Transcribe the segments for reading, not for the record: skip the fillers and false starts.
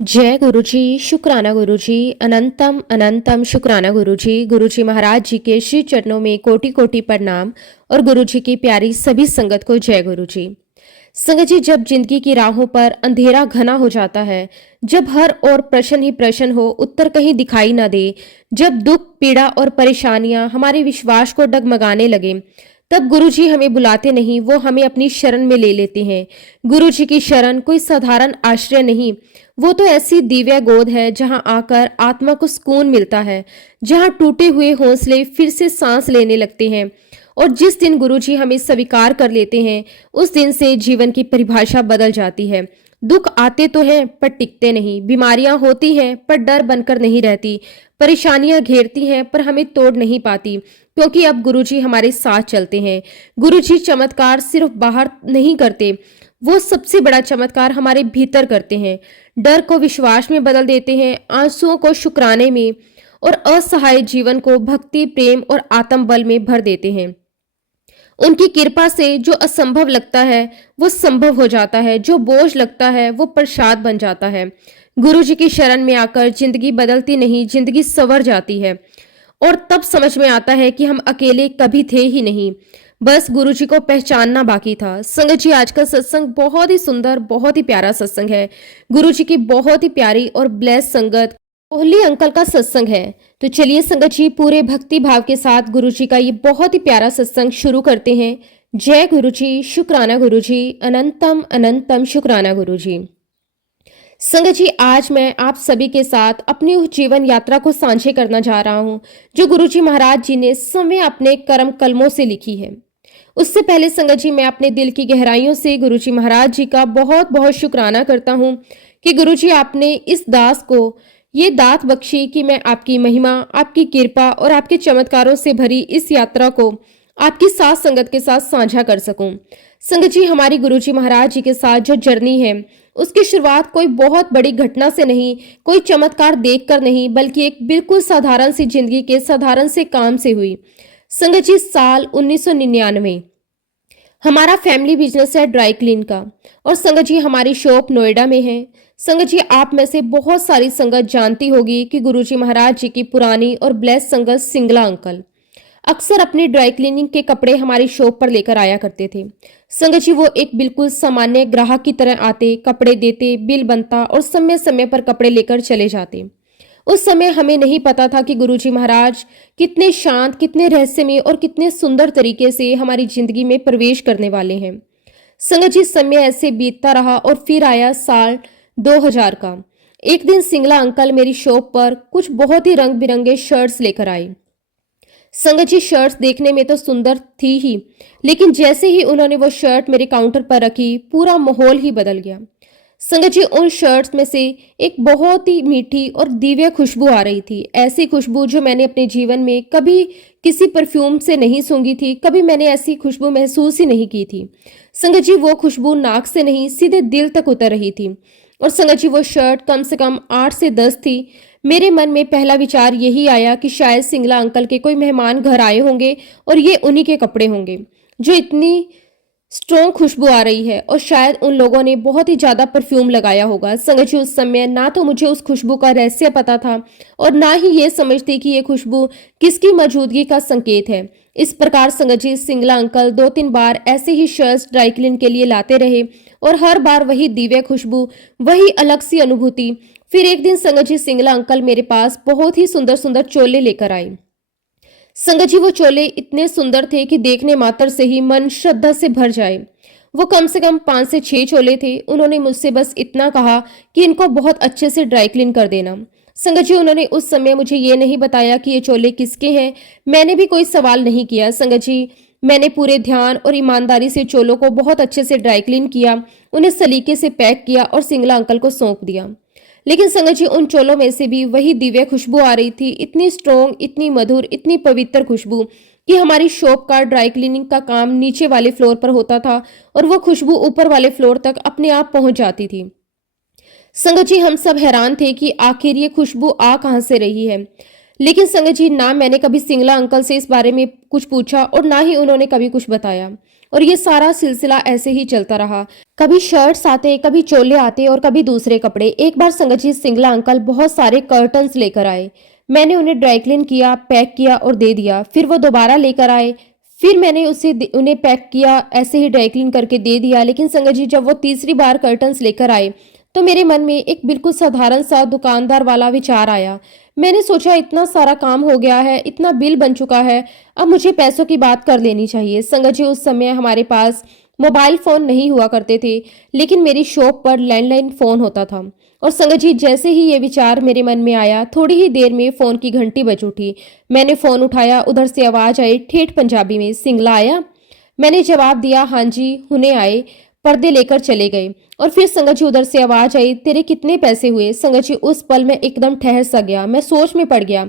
जय गुरु जी, शुक्राना गुरु जी, अनंतम अनंतम शुक्राना गुरु जी। गुरु जी महाराज जी के श्री चरणों में कोटि कोटि प्रणाम और गुरु जी की प्यारी सभी संगत को जय गुरु जी। संगत जी, जब जिंदगी की राहों पर अंधेरा घना हो जाता है, जब हर ओर प्रश्न ही प्रश्न हो, उत्तर कहीं दिखाई ना दे, जब दुख पीड़ा और परेशानियां हमारे विश्वास को डगमगाने लगे, तब गुरु जी हमें बुलाते नहीं, वो हमें अपनी शरण में ले लेते हैं। गुरु जी की शरण कोई साधारण आश्रय नहीं, वो तो ऐसी दिव्य गोद है जहां आकर आत्मा को सुकून मिलता है, जहां टूटे हुए हौसले फिर से सांस लेने लगते हैं। और जिस दिन गुरु जी हमें स्वीकार कर लेते हैं, उस दिन से जीवन की परिभाषा बदल जाती है। दुख आते तो हैं पर टिकते नहीं, बीमारियां होती हैं पर डर बनकर नहीं रहती, परेशानियां घेरती हैं पर हमें तोड़ नहीं पाती, क्योंकि अब गुरुजी हमारे साथ चलते हैं। गुरुजी चमत्कार सिर्फ बाहर नहीं करते, वो सबसे बड़ा चमत्कार हमारे भीतर करते हैं। डर को विश्वास में बदल देते हैं, आंसुओं को शुक्राने में और असहाय जीवन को भक्ति, प्रेम और आत्मबल में भर देते हैं। उनकी कृपा से जो असंभव लगता है वो संभव हो जाता है, जो बोझ लगता है वो प्रसाद बन जाता है। गुरु जी की शरण में आकर जिंदगी बदलती नहीं, जिंदगी संवर जाती है। और तब समझ में आता है कि हम अकेले कभी थे ही नहीं, बस गुरु जी को पहचानना बाकी था। संगत जी, आज का सत्संग बहुत ही सुंदर, बहुत ही प्यारा सत्संग है। गुरु जी की बहुत ही प्यारी और ब्लेस संगत कोहली अंकल का सत्संग है। तो चलिए संगत जी, पूरे भक्ति भाव के साथ गुरु जी का ये बहुत ही प्यारा सत्संग शुरू करते हैं। जय गुरु जी, शुक्राना गुरु जी, अनंतम अनंतम शुक्राना गुरु जी। संगत जी, आज मैं आप सभी के साथ अपनी उस जीवन यात्रा को साझे करना जा रहा हूं जो गुरु जी महाराज जी ने स्वयं अपने कर्म कलमों से लिखी है। उससे पहले संगत जी, मैं अपने दिल की गहराइयों से गुरु जी महाराज जी का बहुत बहुत शुक्राना करता हूं कि गुरु जी आपने इस दास को ये दात बख्शी कि मैं आपकी महिमा, आपकी कृपा और आपके चमत्कारों से भरी इस यात्रा को आपकी साथ संगत के साथ साझा कर सकूं। संगत जी, हमारी गुरु जी महाराज जी के साथ जो जर्नी है, उसकी शुरुआत कोई बहुत बड़ी घटना से नहीं, कोई चमत्कार देखकर नहीं, बल्कि एक बिल्कुल साधारण सी जिंदगी के साधारण से काम से हुई। संगत जी, साल 1999 हमारा फैमिली बिजनेस है ड्राई क्लीन का, और संगत जी हमारी शॉप नोएडा में है। संगत जी, आप में से बहुत सारी संगत जानती होगी कि गुरुजी महाराज जी की पुरानी और ब्लेस संगत सिंगला अंकल अक्सर अपनी ड्राई क्लीनिंग के कपड़े हमारी शॉप पर लेकर आया करते थे। संगत जी, वो एक बिल्कुल सामान्य ग्राहक की तरह आते, कपड़े देते, बिल बनता और समय समय पर कपड़े लेकर चले जाते। उस समय हमें नहीं पता था कि गुरुजी महाराज कितने शांत, कितने रहस्यमय और कितने सुंदर तरीके से हमारी जिंदगी में प्रवेश करने वाले हैं। संगत जी, समय ऐसे बीतता रहा और फिर आया साल 2000 का। एक दिन सिंगला अंकल मेरी शॉप पर कुछ बहुत ही रंग बिरंगे शर्ट्स लेकर आए। संगत जी, शर्ट्स देखने में तो सुंदर थी ही, लेकिन जैसे ही उन्होंने वो शर्ट मेरे काउंटर पर रखी, पूरा माहौल ही बदल गया। संगत जी, उन शर्ट्स में से एक बहुत ही मीठी और दिव्य खुशबू आ रही थी। ऐसी खुशबू जो मैंने अपने जीवन में कभी किसी परफ्यूम से नहीं सूंघी थी, कभी मैंने ऐसी खुशबू महसूस ही नहीं की थी। संगत जी, वो खुशबू नाक से नहीं, सीधे दिल तक उतर रही थी। और संगत जी, वो शर्ट कम से कम 8 से 10 थी। मेरे मन में पहला विचार यही आया कि शायद सिंगला अंकल के कोई मेहमान घर आए होंगे और ये उन्हीं के कपड़े होंगे, जो इतनी स्ट्रॉन्ग खुशबू आ रही है, और शायद उन लोगों ने बहुत ही ज्यादा परफ्यूम लगाया होगा। संगत जी, उस समय ना तो मुझे उस खुशबू का रहस्य पता था और ना ही ये समझती कि ये खुशबू किसकी मौजूदगी का संकेत है। इस प्रकार संगत जी, सिंगला अंकल 2-3 बार ऐसे ही शर्ट्स ड्राई क्लीन के लिए लाते रहे और हर बार वही दिव्य खुशबू, वही अलग सी अनुभूति। फिर एक दिन संगत जी, सिंगला अंकल मेरे पास बहुत ही सुंदर सुंदर चोले लेकर आए। संगत जी, वो चोले इतने सुंदर थे कि देखने मात्र से ही मन श्रद्धा से भर जाए। वो कम से कम 5 से 6 चोले थे। उन्होंने मुझसे बस इतना कहा कि इनको बहुत अच्छे से ड्राई क्लीन कर देना। संगत जी, उन्होंने उस समय मुझे ये नहीं बताया कि ये चोले किसके हैं। मैंने भी कोई सवाल नहीं किया। संगत जी, मैंने पूरे ध्यान और ईमानदारी से चोलों को बहुत अच्छे से ड्राई क्लीन किया, उन्हें सलीके से पैक किया और सिंगला अंकल को सौंप दिया। लेकिन संगत जी, उन चोलों में से भी वही दिव्य खुशबू आ रही थी, इतनी स्ट्रॉन्ग, इतनी मधुर, इतनी पवित्र खुशबू कि हमारी शॉप का ड्राई क्लीनिंग का काम नीचे वाले फ्लोर पर होता था और वो खुशबू ऊपर वाले फ्लोर तक अपने आप पहुंच जाती थी। संगत जी, हम सब हैरान थे कि आखिर ये खुशबू आ कहां से रही है। लेकिन संगत जी, ना मैंने कभी सिंगला अंकल से इस बारे में कुछ पूछा और ना ही उन्होंने कभी कुछ बताया, और ये सारा सिलसिला ऐसे ही चलता रहा। कभी शर्ट्स आते, कभी चोले आते और कभी दूसरे कपड़े। एक बार संगत जी सिंगला अंकल बहुत सारे कर्टन्स लेकर आए। मैंने उन्हें ड्राई क्लीन किया, पैक किया और दे दिया। फिर वो दोबारा लेकर आए। फिर मैंने उन्हें पैक किया, ऐसे ही ड्राई क्लीन करके दे दिया। लेकिन संगत जी जब वो तीसरी बार कर्टन्स लेकर आए तो मेरे मन में एक बिल्कुल साधारण सा दुकानदार वाला विचार आया। मैंने सोचा इतना सारा काम हो गया है, इतना बिल बन चुका है, अब मुझे पैसों की बात कर लेनी चाहिए। संगत जी उस समय हमारे पास मोबाइल फ़ोन नहीं हुआ करते थे, लेकिन मेरी शॉप पर लैंडलाइन फ़ोन होता था। और संगत जी जैसे ही ये विचार मेरे मन में आया, थोड़ी ही देर में फ़ोन की घंटी बज उठी। मैंने फ़ोन उठाया, उधर से आवाज़ आई ठेठ पंजाबी में, सिंगला आया? मैंने जवाब दिया, हाँ जी हुने आए। पर्दे लेकर चले गए। और फिर संगत जी उधर से आवाज़ आई, तेरे कितने पैसे हुए? संगत जी उस पल में एकदम ठहर सा गया, मैं सोच में पड़ गया।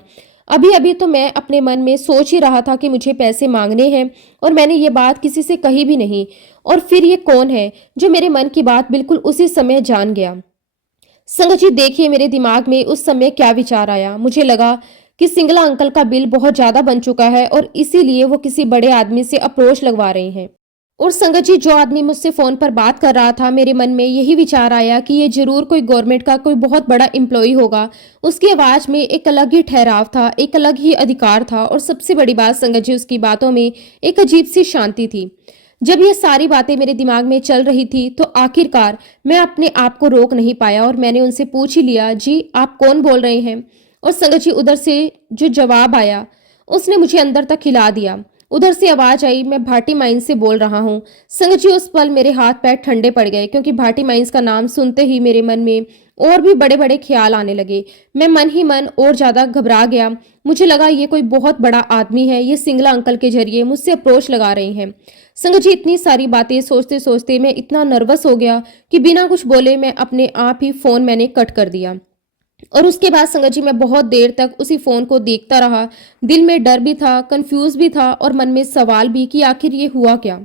अभी अभी तो मैं अपने मन में सोच ही रहा था कि मुझे पैसे मांगने हैं और मैंने ये बात किसी से कही भी नहीं। और फिर ये कौन है जो मेरे मन की बात बिल्कुल उसी समय जान गया? संगत जी देखिए मेरे दिमाग में उस समय क्या विचार आया। मुझे लगा कि सिंगला अंकल का बिल बहुत ज्यादा बन चुका है और इसीलिए वो किसी बड़े आदमी से अप्रोच लगवा रहे हैं। और संगत जी जो आदमी मुझसे फोन पर बात कर रहा था, मेरे मन में यही विचार आया कि ये जरूर कोई गवर्नमेंट का कोई बहुत बड़ा एम्प्लॉय होगा। उसकी आवाज में एक अलग ही ठहराव था, एक अलग ही अधिकार था और सबसे बड़ी बात संगत जी उसकी बातों में एक अजीब सी शांति थी। जब ये सारी बातें मेरे दिमाग में चल रही थी तो आखिरकार मैं अपने आप को रोक नहीं पाया और मैंने उनसे पूछ ही लिया, जी आप कौन बोल रहे हैं? और संगत जी उधर से जो जवाब आया उसने मुझे अंदर तक हिला दिया। उधर से आवाज आई, मैं भाटी माइंस से बोल रहा हूँ। संगत जी उस पल मेरे हाथ पैर ठंडे पड़ गए, क्योंकि भाटी माइंस का नाम सुनते ही मेरे मन में और भी बड़े बड़े ख्याल आने लगे। मैं मन ही मन और ज्यादा घबरा गया। मुझे लगा ये कोई बहुत बड़ा आदमी है, ये सिंगला अंकल के जरिए मुझसे अप्रोच लगा रहे हैं। संगत जी इतनी सारी बातें सोचते सोचते मैं इतना नर्वस हो गया कि बिना कुछ बोले मैं अपने आप ही फोन मैंने कट कर दिया। और उसके बाद संगत जी मैं बहुत देर तक उसी फोन को देखता रहा। दिल में डर भी था, कंफ्यूज भी था और मन में सवाल भी कि आखिर ये हुआ क्या।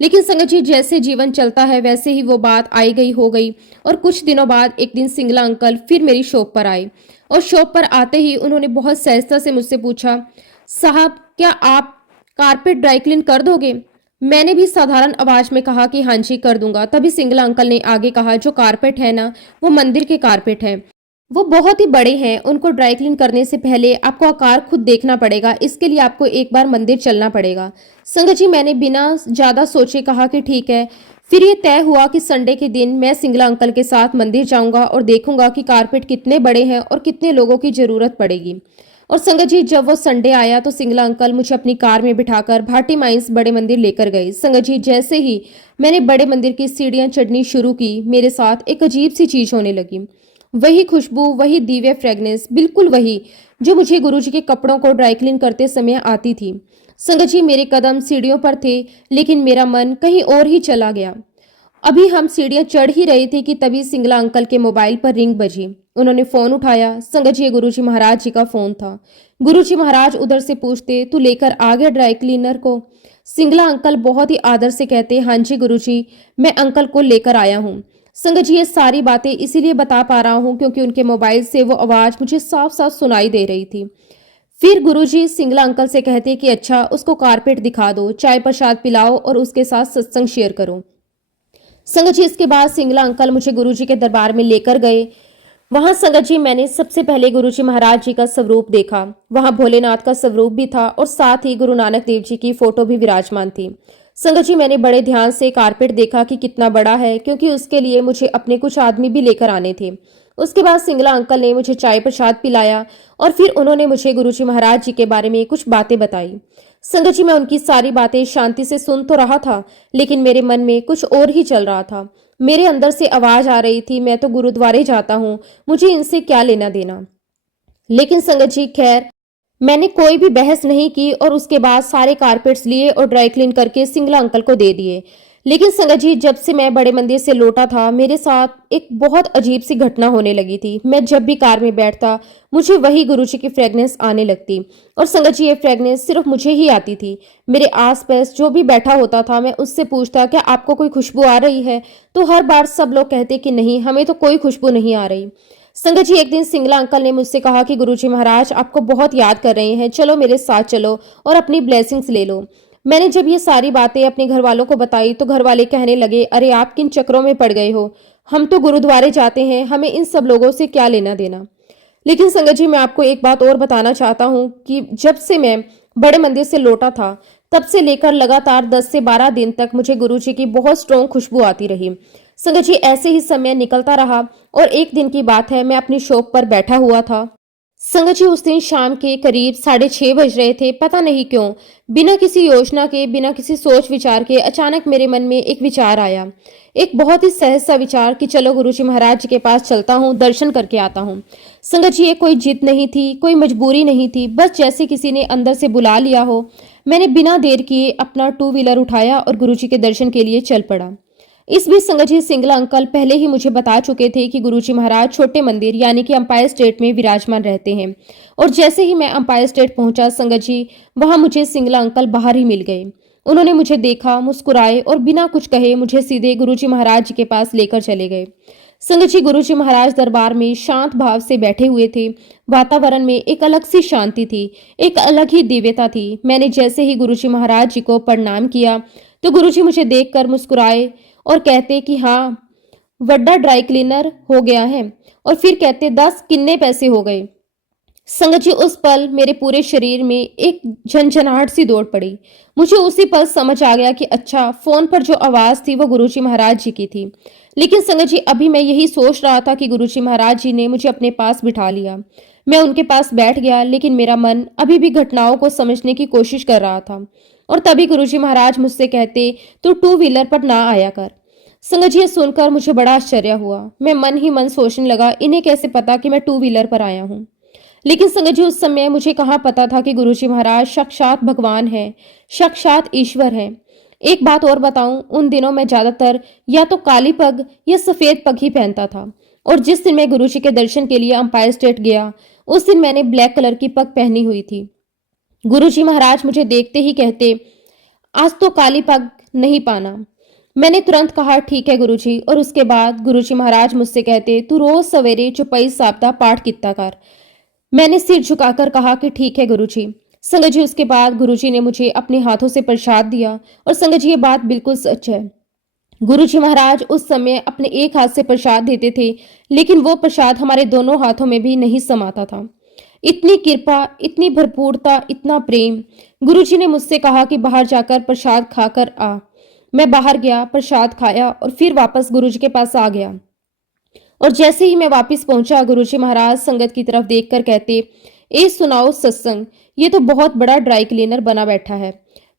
लेकिन संगत जी जैसे जीवन चलता है वैसे ही वो बात आई गई हो गई। और कुछ दिनों बाद एक दिन सिंगला अंकल फिर मेरी शॉप पर आए और शॉप पर आते ही उन्होंने बहुत सहजता से मुझसे पूछा, साहब क्या आप कारपेट ड्राई क्लीन कर दोगे? मैंने भी साधारण आवाज में कहा कि हाँ जी कर दूंगा। तभी सिंगला अंकल ने आगे कहा, जो कारपेट है ना वो मंदिर के कारपेट हैं, वो बहुत ही बड़े हैं, उनको ड्राई क्लीन करने से पहले आपको आकार खुद देखना पड़ेगा, इसके लिए आपको एक बार मंदिर चलना पड़ेगा। संगत जी मैंने बिना ज्यादा सोचे कहा कि ठीक है। फिर ये तय हुआ कि संडे के दिन मैं सिंगला अंकल के साथ मंदिर जाऊंगा और देखूंगा कि कारपेट कितने बड़े हैं और कितने लोगों की जरूरत पड़ेगी। और संगत जी जब वो संडे आया तो सिंगला अंकल मुझे अपनी कार में बिठाकर भाटी माइंस बड़े मंदिर लेकर गए। संगत जी जैसे ही मैंने बड़े मंदिर की सीढ़ियां चढ़नी शुरू की, मेरे साथ एक अजीब सी चीज होने लगी। वही खुशबू, वही दिव्य फ्रेगनेंस, बिल्कुल वही जो मुझे गुरुजी के कपड़ों को ड्राई क्लीन करते समय आती थी। संगत जी मेरे कदम सीढ़ियों पर थे, लेकिन मेरा मन कहीं और ही चला गया। अभी हम सीढ़ियां चढ़ ही रहे थे कि तभी सिंगला अंकल के मोबाइल पर रिंग बजी। उन्होंने फोन उठाया। संगत जी ये गुरुजी महाराज जी का फोन था। गुरुजी महाराज उधर से पूछते, तू लेकर आ गया ड्राई क्लीनर को? सिंगला अंकल बहुत ही आदर से कहते, हाँ जी गुरुजी मैं अंकल को लेकर आया हूँ। संगत जी ये सारी बातें इसीलिए बता पा रहा हूँ क्योंकि उनके मोबाइल से वो आवाज मुझे साफ साफ सुनाई दे रही थी। फिर गुरुजी सिंगला अंकल से कहते कि अच्छा उसको कारपेट दिखा दो, चाय प्रसाद पिलाओ और उसके साथ सत्संग शेयर करो। संगत जी इसके बाद सिंगला अंकल मुझे गुरुजी के दरबार में लेकर गए। वहां संगत जी मैंने सबसे पहले गुरुजी महाराज जी का स्वरूप देखा। वहां भोलेनाथ का स्वरूप भी था और साथ ही गुरु नानक देव जी की फोटो भी विराजमान थी। संगत जी मैंने बड़े ध्यान से कारपेट देखा कि कितना बड़ा है, क्योंकि उसके लिए मुझे अपने कुछ आदमी भी लेकर आने थे। उसके बाद सिंगला अंकल ने मुझे चाय प्रसाद पिलाया और फिर उन्होंने मुझे गुरुजी महाराज जी के बारे में कुछ बातें बताई। संगत जी मैं उनकी सारी बातें शांति से सुन तो रहा था, लेकिन मेरे मन में कुछ और ही चल रहा था। मेरे अंदर से आवाज आ रही थी, मैं तो गुरुद्वारे जाता हूँ, मुझे इनसे क्या लेना देना। लेकिन संगत जी खैर मैंने कोई भी बहस नहीं की और उसके बाद सारे कारपेट्स लिए और ड्राई क्लीन करके सिंगला अंकल को दे दिए। लेकिन संगत जी जब से मैं बड़े मंदिर से लौटा था मेरे साथ एक बहुत अजीब सी घटना होने लगी थी। मैं जब भी कार में बैठता मुझे वही गुरुजी की फ्रेगनेंस आने लगती। और संगत जी ये फ्रेगनेंस सिर्फ मुझे ही आती थी। मेरे आसपास जो भी बैठा होता था मैं उससे पूछता क्या आपको कोई खुशबू आ रही है, तो हर बार सब लोग कहते कि नहीं हमें तो कोई खुशबू नहीं आ रही। संगत जी एक दिन सिंगला अंकल ने मुझसे कहा कि गुरुजी महाराज आपको बहुत याद कर रहे हैं, चलो मेरे साथ चलो और अपनी ब्लेसिंग्स ले लो। मैंने जब ये सारी बातें अपने घर वालों को बताई तो घर वाले कहने लगे, अरे आप किन चक्रों में पड़ गए हो, हम तो गुरुद्वारे जाते हैं, हमें इन सब लोगों से क्या लेना देना। लेकिन संगत जी, मैं आपको एक बात और बताना चाहता हूँ कि जब से मैं बड़े मंदिर से लौटा था, तब से लेकर लगातार 10 से 12 दिन तक मुझे गुरु जी की बहुत स्ट्रॉन्ग खुशबू आती रही। संगत जी, ऐसे ही समय निकलता रहा और एक दिन की बात है, मैं अपनी शॉप पर बैठा हुआ था। संगत जी, उस दिन शाम के करीब 6:30 बज रहे थे। पता नहीं क्यों, बिना किसी योजना के, बिना किसी सोच विचार के अचानक मेरे मन में एक विचार आया। एक बहुत ही सहज सा विचार कि चलो गुरुजी महाराज जी के पास चलता हूँ, दर्शन करके आता हूँ। संगत जी, ये कोई जिद नहीं थी, कोई मजबूरी नहीं थी, बस जैसे किसी ने अंदर से बुला लिया हो। मैंने बिना देर किए अपना टू व्हीलर उठाया और गुरुजी के दर्शन के लिए चल पड़ा। इस बीच संगत जी, सिंगला अंकल पहले ही मुझे बता चुके थे कि गुरुजी महाराज छोटे मंदिर यानी कि अंपायर स्टेट में विराजमान रहते हैं। और जैसे ही मैं अंपायर स्टेट पहुंचा संगत जी, वहां मुझे सिंगला अंकल बाहर ही मिल गए। उन्होंने मुझे देखा, मुस्कुराए और बिना कुछ कहे मुझे सीधे गुरुजी महाराज जी के पास लेकर चले गए। संगत जी, गुरुजी महाराज दरबार में शांत भाव से बैठे हुए थे। वातावरण में एक अलग सी शांति थी, एक अलग ही दिव्यता थी। मैंने जैसे ही गुरुजी महाराज जी को प्रणाम किया तो गुरुजी मुझे देखकर मुस्कुराए और कहते कि हाँ, वड्डा ड्राई क्लीनर हो गया है। और फिर कहते, 10 किन्ने पैसे हो गए। संगत जी, उस पल मेरे पूरे शरीर में एक झंझनाहट सी दौड़ पड़ी। मुझे उसी पल समझ आ गया कि अच्छा, फोन पर जो आवाज थी वो गुरुजी महाराज जी की थी। लेकिन संगत जी, अभी मैं यही सोच रहा था कि गुरुजी महाराज जी ने मुझे अपने पास बिठा लिया। मैं उनके पास बैठ गया, लेकिन मेरा मन अभी भी घटनाओं को समझने की कोशिश कर रहा था। और तभी गुरुजी महाराज मुझसे कहते, तू टू व्हीलर पर ना आया कर। संगत जी, ये सुनकर मुझे बड़ा आश्चर्य हुआ। मैं मन ही मन सोचने लगा, इन्हें कैसे पता कि मैं टू व्हीलर पर आया हूँ। लेकिन संगत जी, उस समय मुझे कहाँ पता था कि गुरुजी महाराज साक्षात भगवान है, साक्षात ईश्वर है। एक बात और बताऊं, उन दिनों मैं ज्यादातर या तो काली पग या सफेद पग ही पहनता था। और जिस दिन मैं गुरुजी के दर्शन के लिए अंपायर स्टेट गया, उस दिन मैंने ब्लैक कलर की पग पहनी हुई थी। गुरुजी महाराज मुझे देखते ही कहते, आज तो काली पग नहीं पाना। मैंने तुरंत कहा, ठीक है गुरुजी। और उसके बाद गुरुजी महाराज मुझसे कहते, तू रोज सवेरे चौपाई साहब दा पाठ किया कर। मैंने सिर झुकाकर कहा कि ठीक है गुरुजी। संगत जी, उसके बाद गुरुजी ने मुझे अपने हाथों से प्रसाद दिया। और संगत जी, ये बात बिल्कुल सच है। गुरुजी महाराज उस समय अपने एक हाथ से प्रसाद देते थे, लेकिन वो प्रसाद हमारे दोनों हाथों में भी नहीं समाता था। इतनी कृपा, इतनी भरपूरता, इतना प्रेम। गुरुजी ने मुझसे कहा कि बाहर जाकर प्रसाद खाकर आ। मैं बाहर गया, प्रसाद खाया और फिर वापस गुरुजी के पास आ गया। और जैसे ही मैं वापस पहुंचा, गुरुजी महाराज संगत की तरफ देखकर कहते, ए सुनाओ सत्संग, ये तो बहुत बड़ा ड्राई क्लीनर बना बैठा है।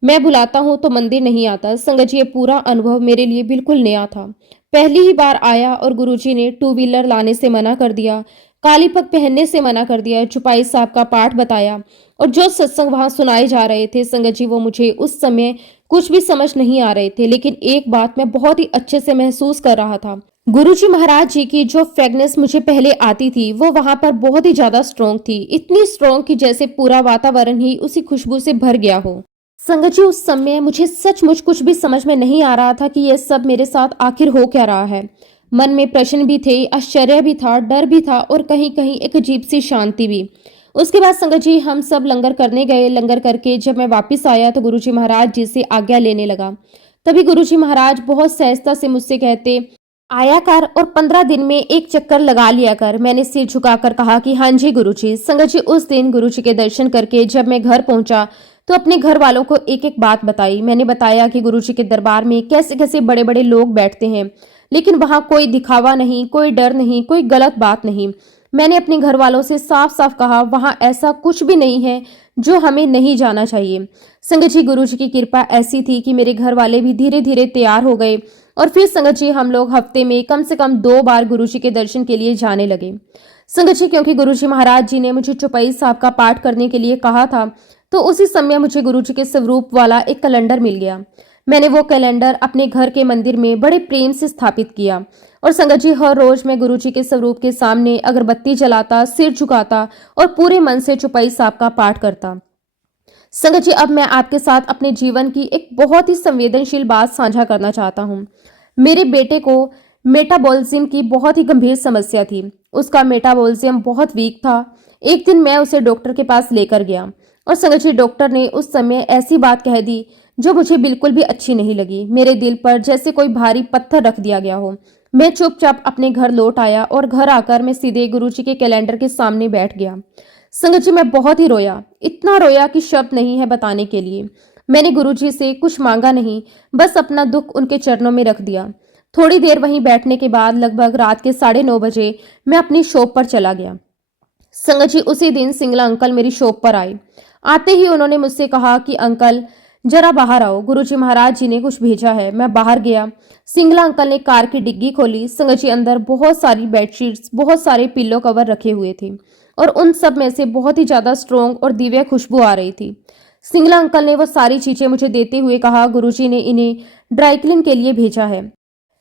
मैं बुलाता हूं तो मंदिर नहीं आता। संगत जी, ये पूरा अनुभव मेरे लिए बिल्कुल नया था। पहली ही बार आया और गुरुजी ने टू व्हीलर लाने से मना कर दिया, काली पग पहनने से मना कर दिया, चुपाई साहब का पाठ बताया। और जो सत्संग वहां सुनाए जा रहे थे संगत जी, वो मुझे उस समय कुछ भी समझ नहीं आ रहे थे। लेकिन एक बात मैं बहुत ही अच्छे से महसूस कर रहा था। गुरुजी महाराज जी की जो फ्रेगनेंस मुझे पहले आती थी, वो वहां पर बहुत ही ज्यादा स्ट्रॉन्ग थी। इतनी स्ट्रॉन्ग कि जैसे पूरा वातावरण ही उसी खुशबू से भर गया हो। संगत जी, उस समय मुझे सचमुच कुछ भी समझ में नहीं आ रहा था कि यह सब मेरे साथ आखिर हो क्या रहा है। मन में प्रश्न भी थे, आश्चर्य भी था, डर भी था और कहीं कहीं एक अजीब सी शांति भी। उसके बाद संगत जी, हम सब लंगर करने गए। लंगर करके जब मैं वापस आया तो गुरुजी महाराज जी से आज्ञा लेने लगा। तभी गुरुजी महाराज बहुत सहजता से मुझसे कहते, आया कर और 15 दिन में एक चक्कर लगा लिया कर। मैंने सिर झुकाकर कहा कि हाँ जी गुरुजी। संगत जी, उस दिन गुरुजी के दर्शन करके जब मैं घर पहुंचा तो अपने घर वालों को एक एक बात बताई। मैंने बताया कि गुरुजी के दरबार में कैसे कैसे बड़े बड़े लोग बैठते हैं, लेकिन वहां कोई दिखावा नहीं, कोई डर नहीं, कोई गलत बात नहीं। मैंने अपने घर वालों से साफ साफ कहा, वहां ऐसा कुछ भी नहीं है जो हमें नहीं जाना चाहिए। संगत जी, गुरुजी की कृपा ऐसी थी कि मेरे घर वाले भी धीरे धीरे तैयार हो गए। और फिर संगत जी, हम लोग हफ्ते में कम से कम 2 बार गुरुजी के दर्शन के लिए जाने लगे। संगत जी, क्योंकि गुरुजी महाराज जी ने मुझे चौपाई साहब का पाठ करने के लिए कहा था, तो उसी समय मुझे गुरुजी के स्वरूप वाला एक कैलेंडर मिल गया। मैंने वो कैलेंडर अपने घर के मंदिर में बड़े प्रेम से स्थापित किया। और संगत जी, हर रोज मैं गुरुजी के स्वरूप के सामने अगरबत्ती जलाता, सिर झुकाता और पूरे मन से चौपाई साहब का पाठ करता। संगत जी, अब मैं आपके साथ अपने जीवन की एक बहुत ही संवेदनशील बात साझा करना चाहता हूँ। मेरे बेटे को मेटाबॉलिज्म की बहुत ही गंभीर समस्या थी। उसका मेटाबॉलिज्म बहुत वीक था। एक दिन मैं उसे डॉक्टर के पास लेकर गया और संगत जी, डॉक्टर ने उस समय ऐसी बात कह दी जो मुझे बिल्कुल भी अच्छी नहीं लगी। मेरे दिल पर जैसे कोई भारी पत्थर रख दिया गया हो। मैं चुपचाप अपने घर लौट आया और घर आकर मैं सीधे गुरुजी के कैलेंडर के सामने बैठ गया। संगत जी, मैं बहुत ही रोया, इतना रोया कि शब्द नहीं है बताने के लिए। मैंने गुरुजी से कुछ मांगा नहीं, बस अपना दुख उनके चरणों में रख दिया। थोड़ी देर वहीं बैठने के बाद लगभग रात के 9:30 बजे मैं अपनी शॉप पर चला गया। संगत जी, उसी दिन सिंगला अंकल मेरी शॉप पर आए। आते ही उन्होंने मुझसे कहा कि अंकल जरा बाहर आओ, गुरुजी महाराज जी ने कुछ भेजा है। मैं बाहर गया। सिंगला अंकल ने कार की डिग्गी खोली। संगत जी, अंदर बहुत सारी बेडशीट्स, बहुत सारे पिल्लो कवर रखे हुए थे और उन सब में से बहुत ही ज्यादा स्ट्रोंग और दिव्य खुशबू आ रही थी। सिंगला अंकल ने वो सारी चीजें मुझे देते हुए कहा, गुरुजी ने इन्हें ड्राई क्लीन के लिए भेजा है।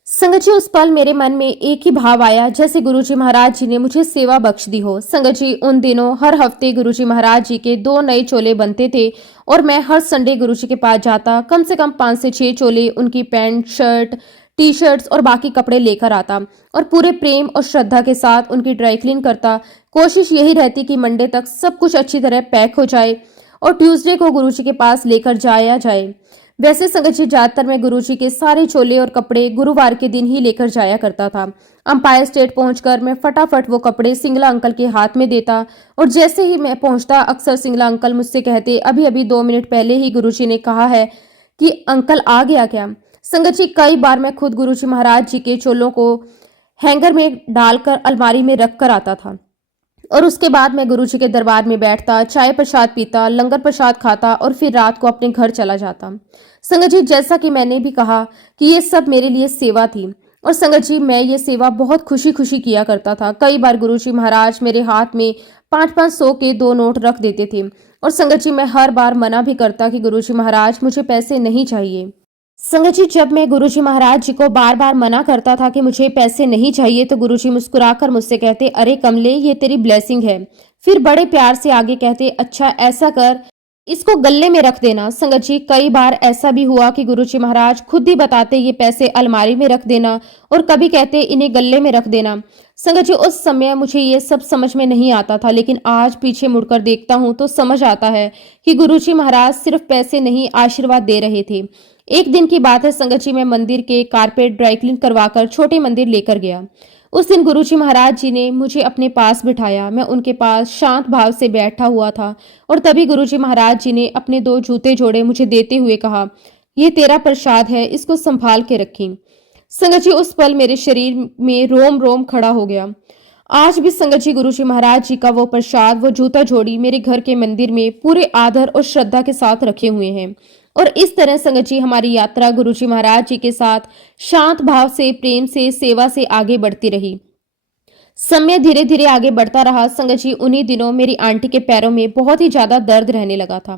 संगत जी, उस पल मेरे मन में एक ही भाव आया, जैसे गुरुजी महाराज जी ने मुझे सेवा बख्श दी हो। संगत जी, उन दिनों हर हफ्ते गुरुजी महाराज जी के 2 नए चोले बनते थे और मैं हर संडे गुरुजी के पास जाता, कम से कम 5 से 6 चोले, उनकी पैंट, शर्ट, टी शर्ट्स और बाकी कपड़े लेकर आता और पूरे प्रेम और श्रद्धा के साथ उनकी ड्राई क्लीन करता। कोशिश यही रहती कि मंडे तक सब कुछ अच्छी तरह पैक हो जाए और ट्यूसडे को गुरुजी के पास लेकर जाया जाए। वैसे संगत जी, ज्यादातर मैं गुरुजी के सारे चोले और कपड़े गुरुवार के दिन ही लेकर जाया करता था। अंपायर स्टेट पहुंचकर मैं फटाफट वो कपड़े सिंगला अंकल के हाथ में देता और जैसे ही मैं पहुंचता, अक्सर सिंगला अंकल मुझसे कहते, अभी अभी 2 मिनट पहले ही गुरुजी ने कहा है कि अंकल आ गया क्या। संगत जी, कई बार मैं खुद गुरुजी महाराज जी के चोलों को हैंगर में डालकर अलमारी में रख कर आता था और उसके बाद मैं गुरुजी के दरबार में बैठता, चाय प्रसाद पीता, लंगर प्रसाद खाता और फिर रात को अपने घर चला जाता। संगत जी, जैसा कि मैंने भी कहा कि ये सब मेरे लिए सेवा थी और संगत जी, मैं ये सेवा बहुत खुशी खुशी किया करता था। कई बार गुरुजी महाराज मेरे हाथ में 5-5 100 के 2 नोट रख देते थे और संगत जी, मैं हर बार मना भी करता कि गुरुजी महाराज मुझे पैसे नहीं चाहिए। संगत जी, जब मैं गुरुजी महाराज जी को बार बार मना करता था कि मुझे पैसे नहीं चाहिए, तो गुरुजी मुस्कुराकर मुझसे कहते, अरे कमले, ये तेरी ब्लेसिंग है। फिर बड़े प्यार से आगे कहते, अच्छा ऐसा कर, इसको गले में रख देना। संगत जी, कई बार ऐसा भी हुआ कि गुरुजी महाराज खुद ही बताते, ये पैसे अलमारी में रख देना, और कभी कहते इन्हें गले में रख देना। संगत जी, उस समय मुझे ये सब समझ में नहीं आता था, लेकिन आज पीछे मुड़कर देखता हूँ तो समझ आता है कि गुरुजी महाराज सिर्फ पैसे नहीं, आशीर्वाद दे रहे थे। एक दिन की बात है संगत जी, मैं मंदिर के कारपेट ड्राई क्लीन करवाकर छोटे मंदिर लेकर गया। उस दिन गुरुजी महाराज जी ने मुझे अपने पास बिठाया। मैं उनके पास शांत भाव से बैठा हुआ था और तभी गुरुजी महाराज जी ने अपने 2 जूते जोड़े मुझे देते हुए कहा, ये तेरा प्रसाद है, इसको संभाल के रखी। संगत जी, उस पल मेरे शरीर में रोम रोम खड़ा हो गया। आज भी संगत जी, गुरुजी महाराज जी का वो प्रसाद, वो जूता जोड़ी मेरे घर के मंदिर में पूरे आदर और श्रद्धा के साथ रखे हुए हैं। और इस तरह संगत जी, हमारी यात्रा गुरुजी महाराज जी के साथ शांत भाव से, प्रेम से, सेवा से आगे बढ़ती रही। समय धीरे धीरे आगे बढ़ता रहा। संगत जी, उन्हीं दिनों मेरी आंटी के पैरों में बहुत ही ज्यादा दर्द रहने लगा था।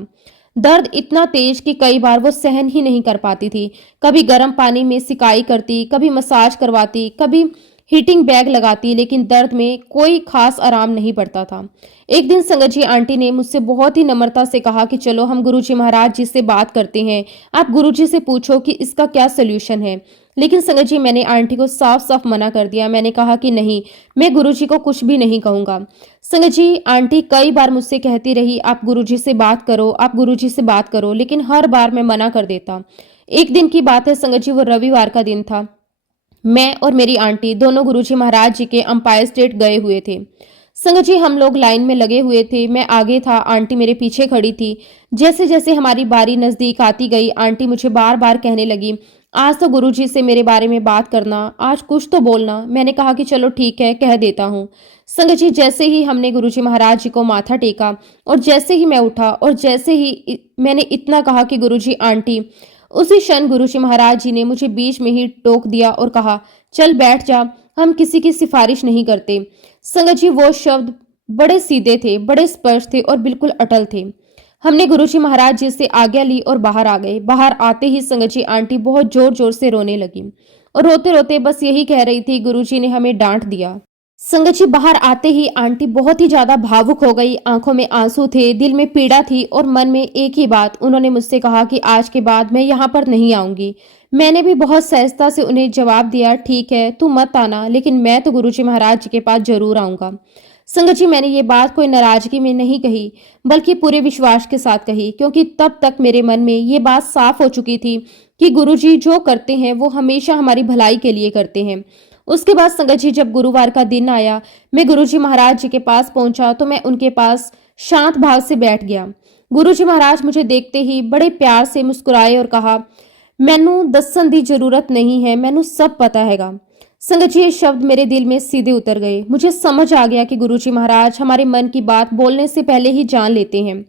दर्द इतना तेज कि कई बार वो सहन ही नहीं कर पाती थी। कभी गर्म पानी में सिकाई करती, कभी मसाज करवाती, कभी हीटिंग बैग लगाती, लेकिन दर्द में कोई खास आराम नहीं पड़ता था। एक दिन संगत जी, आंटी ने मुझसे बहुत ही नम्रता से कहा कि चलो हम गुरुजी महाराज जी से बात करते हैं, आप गुरुजी से पूछो कि इसका क्या सोल्यूशन है। लेकिन संगत जी, मैंने आंटी को साफ साफ मना कर दिया। मैंने कहा कि नहीं, मैं गुरुजी को कुछ भी नहीं कहूंगा। संगत जी, आंटी कई बार मुझसे कहती रही, आप गुरुजी से बात करो, आप गुरुजी से बात करो, लेकिन हर बार मैं मना कर देता। एक दिन की बात है संगत जी, वो रविवार का दिन था। मैं और मेरी आंटी दोनों गुरुजी महाराज जी के अंपायर स्टेट गए हुए थे। संगत जी, हम लोग लाइन में लगे हुए थे। मैं आगे था, आंटी मेरे पीछे खड़ी थी। जैसे जैसे हमारी बारी नजदीक आती गई, आंटी मुझे बार बार कहने लगी, आज तो गुरुजी से मेरे बारे में बात करना, आज कुछ तो बोलना। मैंने कहा कि चलो ठीक है, कह देता हूँ। संगत जी, जैसे ही हमने गुरुजी महाराज जी को माथा टेका और जैसे ही मैं उठा और जैसे ही मैंने इतना कहा कि गुरुजी आंटी, उसी क्षण गुरुजी महाराज जी ने मुझे बीच में ही टोक दिया और कहा, चल बैठ जा, हम किसी की सिफारिश नहीं करते। संगत जी, वो शब्द बड़े सीधे थे, बड़े स्पष्ट थे और बिल्कुल अटल थे। हमने गुरुजी महाराज जी से आज्ञा ली और बाहर आ गए। बाहर आते ही संगत जी, आंटी बहुत जोर जोर से रोने लगी और रोते रोते बस यही कह रही थी, गुरुजी ने हमें डांट दिया। संगत जी, बाहर आते ही आंटी बहुत ही ज्यादा भावुक हो गई। आंखों में आंसू थे, दिल में पीड़ा थी और मन में एक ही बात। उन्होंने मुझसे कहा कि आज के बाद मैं यहाँ पर नहीं आऊंगी। मैंने भी बहुत सहजता से उन्हें जवाब दिया, ठीक है, तू मत आना, लेकिन मैं तो गुरुजी महाराज जी के पास जरूर आऊंगा। संगत जी, मैंने ये बात कोई नाराजगी में नहीं कही, बल्कि पूरे विश्वास के साथ कही, क्योंकि तब तक मेरे मन में ये बात साफ हो चुकी थी कि गुरुजी जो करते हैं वो हमेशा हमारी भलाई के लिए करते हैं। उसके बाद संगत जी, जब गुरुवार का दिन आया, मैं गुरुजी महाराज जी के पास पहुंचा तो मैं उनके पास शांत भाव से बैठ गया। गुरुजी महाराज मुझे देखते ही बड़े प्यार से मुस्कुराए और कहा, मैनू दसन की जरूरत नहीं है, मैनू सब पता हैगा। संगत जी, ये शब्द मेरे दिल में सीधे उतर गए। मुझे समझ आ गया कि गुरुजी महाराज हमारे मन की बात बोलने से पहले ही जान लेते हैं।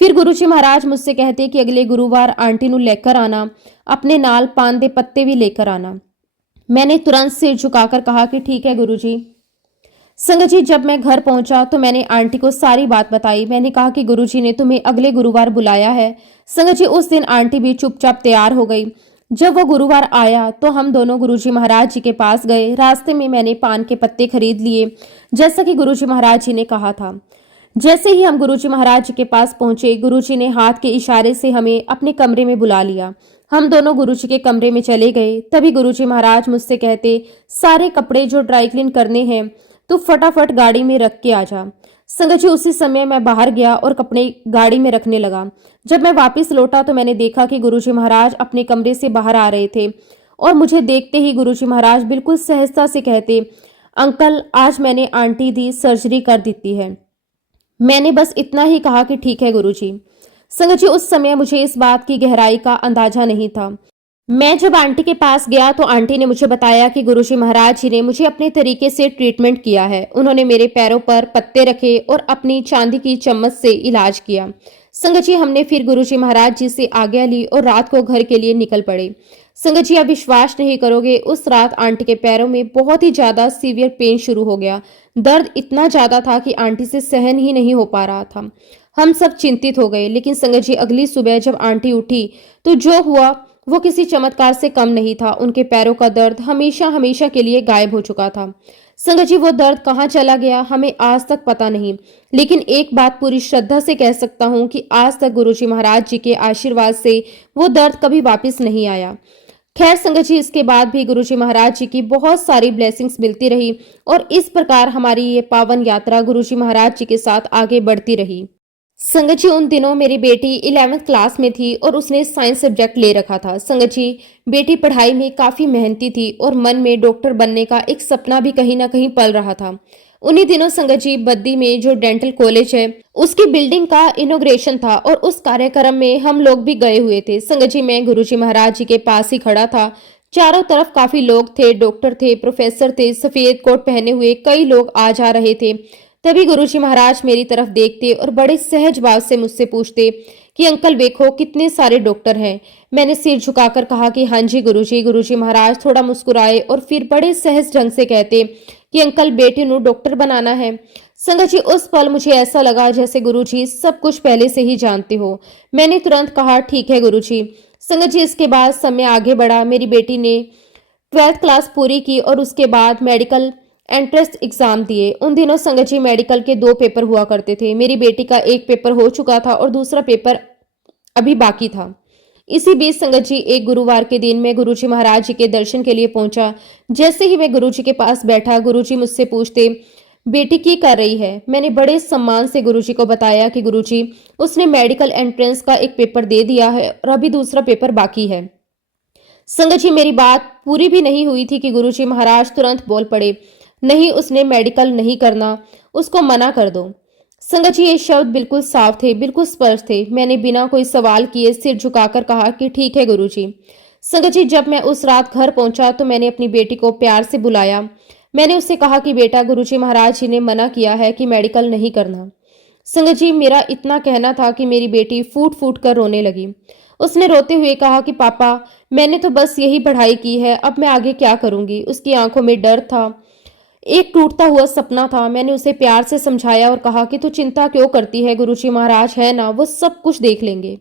फिर गुरुजी महाराज मुझसे कहते कि अगले गुरुवार आंटी नू लेकर आना, अपने नाल पान दे पत्ते भी लेकर आना। मैंने तुरंत सिर झुकाकर कहा कि ठीक है गुरुजी। संगत जी, जब मैं घर पहुंचा तो मैंने आंटी को सारी बात बताई। मैंने कहा कि गुरुजी ने तुम्हें अगले गुरुवार बुलाया है। संगत जी, उस दिन आंटी भी चुपचाप तैयार हो गई। जब वो गुरुवार आया तो हम दोनों गुरुजी महाराज जी के पास गए। रास्ते में मैंने पान के पत्ते खरीद लिए, जैसा कि गुरुजी महाराज जी ने कहा था। जैसे ही हम गुरुजी महाराज जी के पास पहुंचे, गुरुजी ने हाथ के इशारे से हमें अपने कमरे में बुला लिया। हम दोनों गुरुजी के कमरे में चले गए। तभी गुरुजी महाराज मुझसे कहते, सारे कपड़े जो ड्राई क्लीन करने हैं तो फटाफट गाड़ी में रख के आ जा। संगत जी, उसी समय मैं बाहर गया और कपड़े गाड़ी में रखने लगा। जब मैं वापस लौटा तो मैंने देखा कि गुरुजी महाराज अपने कमरे से बाहर आ रहे थे और मुझे देखते ही गुरुजी महाराज बिल्कुल सहजता से कहते, अंकल आज मैंने आंटी दी सर्जरी कर दी है। मैंने बस इतना ही कहा कि ठीक है गुरुजी। संगत जी, उस समय मुझे इस बात की गहराई का अंदाजा नहीं था। मैं जब आंटी के पास गया तो आंटी ने मुझे बताया कि गुरुजी महाराज जी ने मुझे अपने तरीके से ट्रीटमेंट किया है। उन्होंने मेरे पैरों पर पत्ते रखे और अपनी चांदी की चम्मच से इलाज किया। संगत जी, हमने फिर गुरुजी महाराज जी से आज्ञा ली और रात को घर के लिए निकल पड़े। संगत जी, आप विश्वास नहीं करोगे, उस रात आंटी के पैरों में बहुत ही ज्यादा सीवियर पेन शुरू हो गया। दर्द इतना ज्यादा था कि आंटी से सहन ही नहीं हो पा रहा था। हम सब चिंतित हो गए। लेकिन संगत जी, अगली सुबह जब आंटी उठी तो जो हुआ वो किसी चमत्कार से कम नहीं था। उनके पैरों का दर्द हमेशा हमेशा के लिए गायब हो चुका था। संगत जी, वो दर्द कहाँ चला गया हमें आज तक पता नहीं, लेकिन एक बात पूरी श्रद्धा से कह सकता हूँ कि आज तक गुरुजी महाराज जी के आशीर्वाद से वो दर्द कभी वापस नहीं आया। खैर संगत जी, इसके बाद भी गुरुजी महाराज जी की बहुत सारी ब्लेसिंग्स मिलती रही और इस प्रकार हमारी ये पावन यात्रा गुरुजी महाराज जी के साथ आगे बढ़ती रही। संगत जी, उन दिनों मेरी बेटी 11वीं क्लास में थी और उसने साइंस सब्जेक्ट ले रखा था। संगत जी, बेटी पढ़ाई में काफी मेहनती थी और मन में डॉक्टर बनने का एक सपना भी कहीं ना कहीं पल रहा था। उन्हीं दिनों संगत जी, बद्दी में जो डेंटल कॉलेज है उसकी बिल्डिंग का इनॉग्रेशन था और उस कार्यक्रम में हम लोग भी गए हुए थे। संगत जी, मैं गुरुजी महाराज जी के पास ही खड़ा था। चारों तरफ काफी लोग थे, डॉक्टर थे, प्रोफेसर थे, सफेद कोट पहने हुए कई लोग आ जा रहे थे। तभी गुरुजी महाराज मेरी तरफ देखते और बड़े सहज भाव से मुझसे पूछते कि अंकल देखो कितने सारे डॉक्टर हैं। मैंने सिर झुकाकर कहा कि हाँ जी गुरुजी। गुरुजी महाराज थोड़ा मुस्कुराए और फिर बड़े सहज ढंग से कहते कि अंकल बेटे नू डॉक्टर बनाना है। संगत जी, उस पल मुझे ऐसा लगा जैसे गुरुजी सब कुछ पहले से ही जानते हो। मैंने तुरंत कहा ठीक है गुरुजी। संगत जी, इसके बाद समय आगे बढ़ा। मेरी बेटी ने 12वीं क्लास पूरी की और उसके बाद मेडिकल एंट्रेंस एग्जाम दिए। उन दिनों संगत जी, मेडिकल के 2 पेपर हुआ करते थे। मेरी बेटी का एक पेपर हो चुका था और दूसरा पेपर अभी बाकी था। इसी बीच संगत जी, एक गुरुवार के दिन मैं गुरुजी महाराज जी के दर्शन के लिए पहुंचा। जैसे ही मैं गुरुजी के पास बैठा, गुरुजी मुझसे पूछते बेटी की कर रही है। मैंने बड़े सम्मान से गुरुजी को बताया कि गुरुजी उसने मेडिकल एंट्रेंस का एक पेपर दे दिया है और अभी दूसरा पेपर बाकी है। संगत जी, मेरी बात पूरी भी नहीं हुई थी कि गुरुजी महाराज तुरंत बोल पड़े, नहीं उसने मेडिकल नहीं करना, उसको मना कर दो। संगत जी, ये शब्द बिल्कुल साफ थे, बिल्कुल स्पष्ट थे। मैंने बिना कोई सवाल किए सिर झुकाकर कहा कि ठीक है गुरुजी। संगत जी, जब मैं उस रात घर पहुंचा तो मैंने अपनी बेटी को प्यार से बुलाया। मैंने उससे कहा कि बेटा, गुरुजी महाराज जी ने मना किया है कि मेडिकल नहीं करना। संगत जी, मेरा इतना कहना था कि मेरी बेटी फूट फूट कर रोने लगी। उसने रोते हुए कहा कि पापा, मैंने तो बस यही पढ़ाई की है, अब मैं आगे क्या करूंगी। उसकी आंखों में डर था, एक टूटता हुआ सपना था। मैंने उसे प्यार से समझाया और कहा कि तू चिंता क्यों करती है, गुरुजी महाराज है ना, वो सब कुछ देख लेंगे।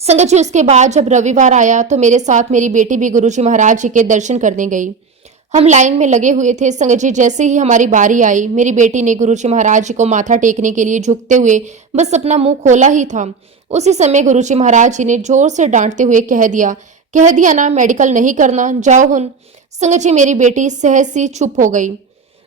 संगत जी, उसके बाद जब रविवार आया तो मेरे साथ मेरी बेटी भी गुरुजी महाराज जी के दर्शन करने गई। हम लाइन में लगे हुए थे। संगत जी, जैसे ही हमारी बारी आई, मेरी बेटी ने गुरुजी महाराज जी को माथा टेकने के लिए झुकते हुए बस अपना मुंह खोला ही था। उसी समय गुरुजी महाराज जी ने जोर से डांटते हुए कह दिया ना मेडिकल नहीं करना, जाओ हुन। संगत जी, मेरी बेटी सहज सी चुप हो गई।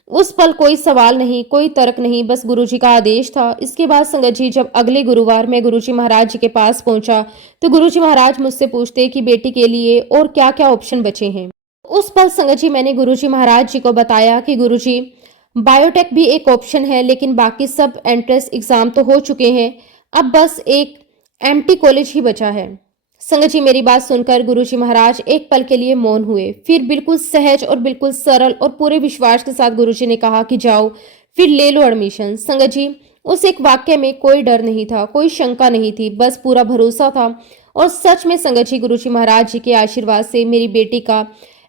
उस पल कोई सवाल नहीं, कोई तर्क नहीं, बस गुरुजी का आदेश था। इसके बाद संगत जी, जब अगले गुरुवार मैं गुरुजी महाराज जी के पास पहुंचा, तो गुरुजी महाराज मुझसे पूछते कि बेटी के लिए और क्या-क्या ऑप्शन बचे हैं। उस पल संगत जी, मैंने गुरुजी महाराज जी को बताया कि गुरुजी, बायोटेक भी एक ऑप्शन है, लेकिन बाकी सब एंट्रेंस एग्जाम तो हो चुके हैं, अब बस एक एमटी कॉलेज ही बचा है। संगत जी, मेरी बात सुनकर गुरुजी महाराज एक पल के लिए मौन हुए। फिर बिल्कुल सहज और बिल्कुल सरल और पूरे विश्वास के साथ गुरुजी ने कहा कि जाओ, फिर ले लो एडमिशन। संगत जी, उस एक वाक्य में कोई डर नहीं था, कोई शंका नहीं थी, बस पूरा भरोसा था। और सच में संगत जी, गुरुजी महाराज जी के आशीर्वाद से मेरी बेटी का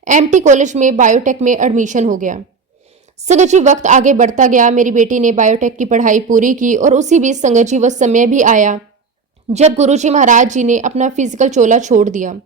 एमटी कॉलेज में बायोटेक में एडमिशन हो गया। संगत जी, वक्त आगे बढ़ता गया, मेरी बेटी ने बायोटेक की पढ़ाई पूरी की और उसी बीच संगत जी, वह समय भी आया जब गुरुजी महाराज जी ने अपना फिजिकल चोला छोड़ दिया।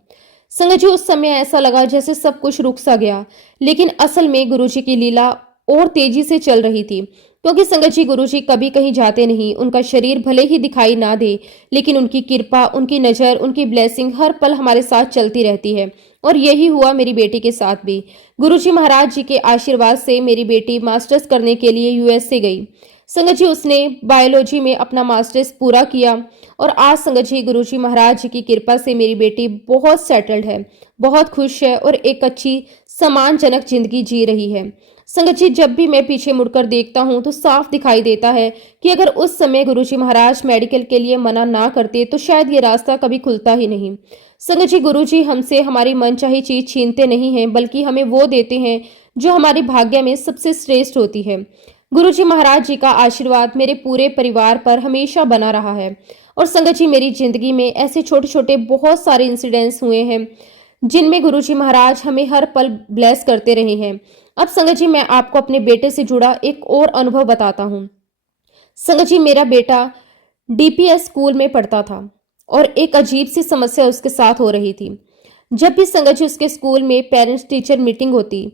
संगत जी, उस समय ऐसा लगा जैसे सब कुछ रुक सा गया, लेकिन असल में गुरुजी की लीला और तेजी से चल रही थी। क्योंकि संगत जी, गुरुजी कभी कहीं जाते नहीं, उनका शरीर भले ही दिखाई ना दे, लेकिन उनकी कृपा, उनकी नजर, उनकी ब्लेसिंग हर पल हमारे साथ चलती रहती है। और यही हुआ मेरी बेटी के साथ भी। गुरुजी महाराज जी के आशीर्वाद से मेरी बेटी मास्टर्स करने के लिए यूएसए गई। संगत जी, उसने बायोलॉजी में अपना मास्टर्स पूरा किया और आज संगत जी, गुरुजी महाराज जी की कृपा से मेरी बेटी बहुत सेटल्ड है, बहुत खुश है और एक अच्छी सम्मानजनक जिंदगी जी रही है। संगत जी, जब भी मैं पीछे मुड़कर देखता हूँ तो साफ दिखाई देता है कि अगर उस समय गुरुजी महाराज मेडिकल के लिए मना ना करते तो शायद ये रास्ता कभी खुलता ही नहीं। संगत जी, गुरुजी हमसे हमारी मनचाही चीज छीनते नहीं हैं, बल्कि हमें वो देते हैं जो हमारे भाग्य में सबसे श्रेष्ठ होती है। गुरुजी महाराज जी का आशीर्वाद मेरे पूरे परिवार पर हमेशा बना रहा है। और संगत जी, मेरी जिंदगी में ऐसे छोटे छोटे बहुत सारे इंसिडेंट्स हुए हैं जिनमें गुरुजी महाराज हमें हर पल ब्लेस करते रहे हैं। अब संगत जी, मैं आपको अपने बेटे से जुड़ा एक और अनुभव बताता हूँ। संगत जी, मेरा बेटा डीपीएस स्कूल में पढ़ता था और एक अजीब सी समस्या उसके साथ हो रही थी। जब भी संगत जी, उसके स्कूल में पेरेंट्स टीचर मीटिंग होती